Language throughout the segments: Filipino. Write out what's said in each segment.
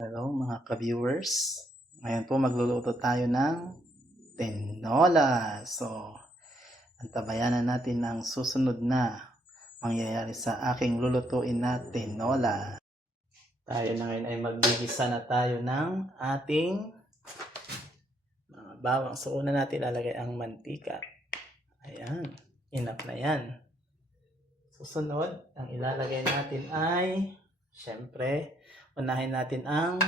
Hello mga ka-viewers. Ngayon po magluluto tayo ng tinola. So, antabayan na natin ang susunod na mangyayari sa aking lulutuin na tinola. Tayo na ngayon ay maggigisa na tayo ng ating mga bawang. So, una natin ilalagay ang mantika. Ayan, enough na yan. Susunod, ang ilalagay natin ay, syempre, unahin natin ang,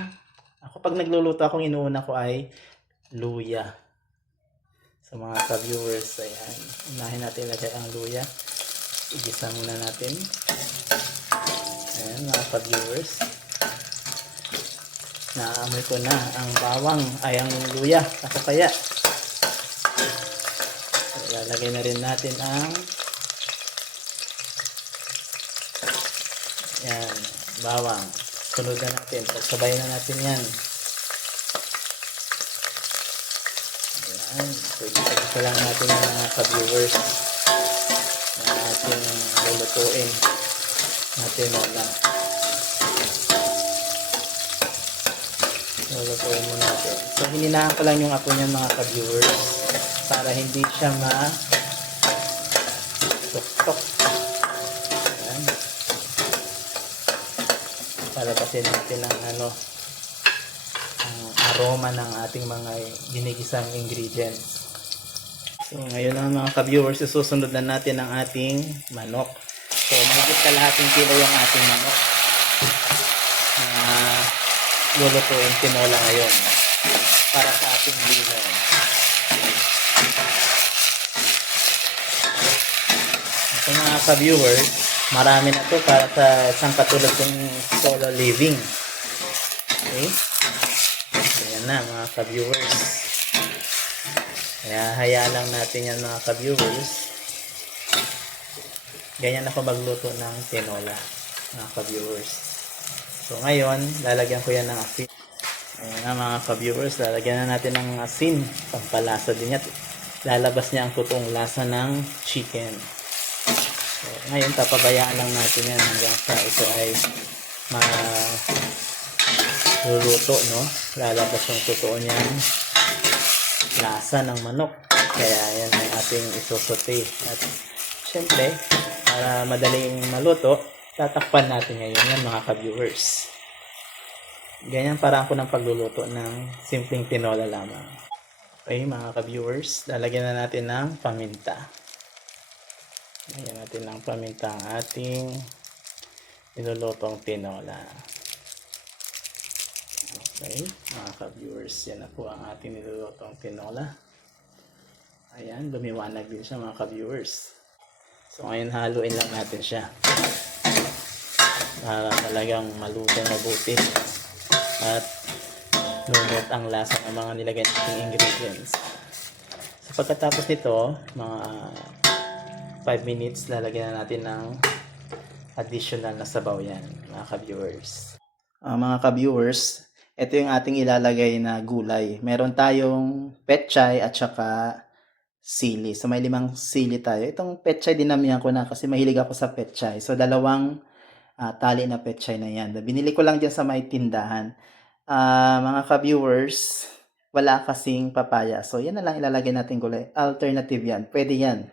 ako pag nagluluto akong inuuna ko ay luya. Sa mga ka-viewers, ayan, unahin natin ilagay ang luya. Igisa muna natin. Ayan mga ka-viewers. Naamoy ko na ang bawang ay ang luya. Ako kaya. So, ilalagay na rin natin ang yan, bawang. Sunod na natin. Pagsabayin na natin yan. Ayan. So, isa lang natin yung mga ka-viewers na ating lulutuin natin na lulutuin mo natin. So, hininaan ko lang yung apo niyan mga ka-viewers para hindi siya ma-tok-tok. Ayan. Palabasin natin ang ang aroma ng ating mga ginigisang ingredients. So ngayon ang mga ka-viewers, susunod na natin ang ating manok. So mahigit kalahating kilo yung ating manok na lulutuin tinola ngayon para sa ating dinner. So mga ka-viewers, marami na to para sa isang katulad kong solo living. Okay? Ayan na mga ka-viewers. Kaya hayaan lang natin yan mga ka-viewers. Ganyan ako magluto ng tinola mga ka-viewers. So ngayon, lalagyan ko yan ng asin. Ayan na mga ka-viewers, lalagyan na natin ng asin. Pampalasa din yan. Lalabas niya ang totoong lasa ng chicken. So, ngayon, papabayaan lang natin yan hanggang sa ito ay luluto, no? Lalabas yung totoo niyang lasa ng manok. Kaya yan ang ating isosote. At syempre, para madaling maluto, tatakpan natin ngayon yan mga ka-viewers. Ganyan parang ko ng pagluluto ng simpleng tinola lamang. Okay mga ka-viewers, lalagyan na natin ng paminta. Lagyan natin ng paminta ang ating nilulutong tinola. Okay, mga ka-viewers, yan na po ang ating nilulutong tinola. Ayan, lumiwanag din siya mga ka-viewers. So ngayon haluin lang natin siya para talagang malutong mabuti at lumot ang lasa ng mga nilagay nating ingredients. So pagkatapos nito, mga 5 minutes, lalagyan na natin ng additional na sabaw yan, mga ka-viewers. Mga ka-viewers, ito yung ating ilalagay na gulay. Meron tayong pechay at saka sili. So may 5 sili tayo. Itong pechay dinamihan ko na kasi mahilig ako sa pechay. So dalawang tali na pechay na yan. Binili ko lang dyan sa may tindahan. Mga ka-viewers, wala kasing papaya. So yan na lang ilalagay natin gulay. Alternative yan. Pwede yan.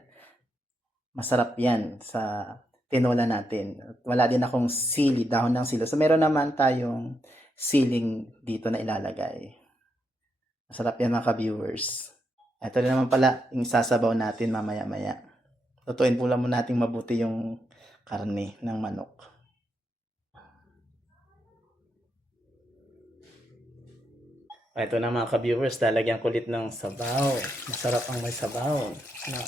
Masarap yan sa tinola natin. Wala din akong sili, dahon ng sili. So meron naman tayong siling dito na ilalagay. Masarap yan mga ka-viewers. Ito rin naman pala yung sasabaw natin mamaya-maya. Tutuin po lang muna natin mabuti yung karne ng manok. Ito na mga ka-viewers, lalagyan ko ulit ng sabaw. Masarap ang may sabaw. No?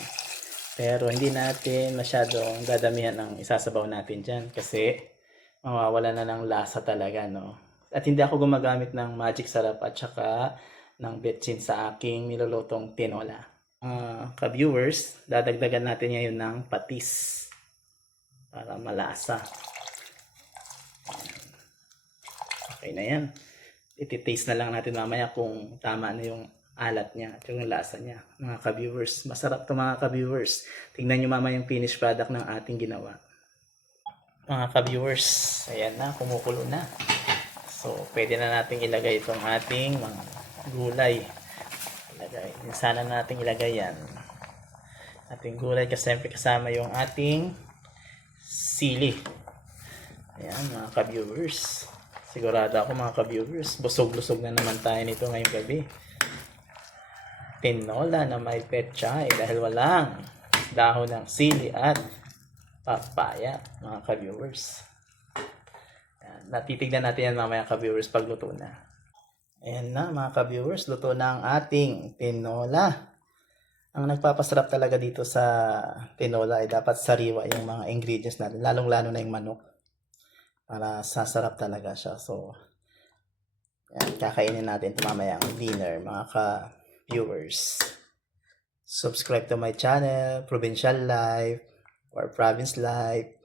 Pero hindi natin masyadong dadamihan ang isasabaw natin dyan kasi mawawala na ng lasa talaga, no? At hindi ako gumagamit ng magic sarap at saka ng betchin sa aking nilulutong tinola. Ka-viewers, dadagdagan natin ngayon ng patis para malasa. Okay na yan. Iti-taste na lang natin mamaya kung tama na yung alat niya at yung lasa niya, mga ka-viewers. Masarap to mga ka-viewers. Tingnan nyo mamaya yung finished product ng ating ginawa. Mga ka-viewers, ayan na, kumukulo na. So, pwede na natin ilagay itong ating mga gulay. Sana natin ilagay yan. Ating gulay kasi siyempre kasama yung ating sili. Ayan mga ka-viewers. Sigurado ako mga ka-viewers, busog-lusog na naman tayo nito ngayong gabi. Tinola na may pechay dahil walang dahon ng sili at papaya mga ka-viewers. Natitignan natin yan mamaya ka-viewers pag luto na. Ayan na mga ka-viewers, luto na ang ating tinola. Ang nagpapasarap talaga dito sa tinola ay dapat sariwa yung mga ingredients natin, lalong-lalo na yung manok. Para sasarap talaga siya. So, yan, kakainin natin ito mamaya ang dinner mga ka-viewers. Subscribe to my channel, Provincial Life or Province Life.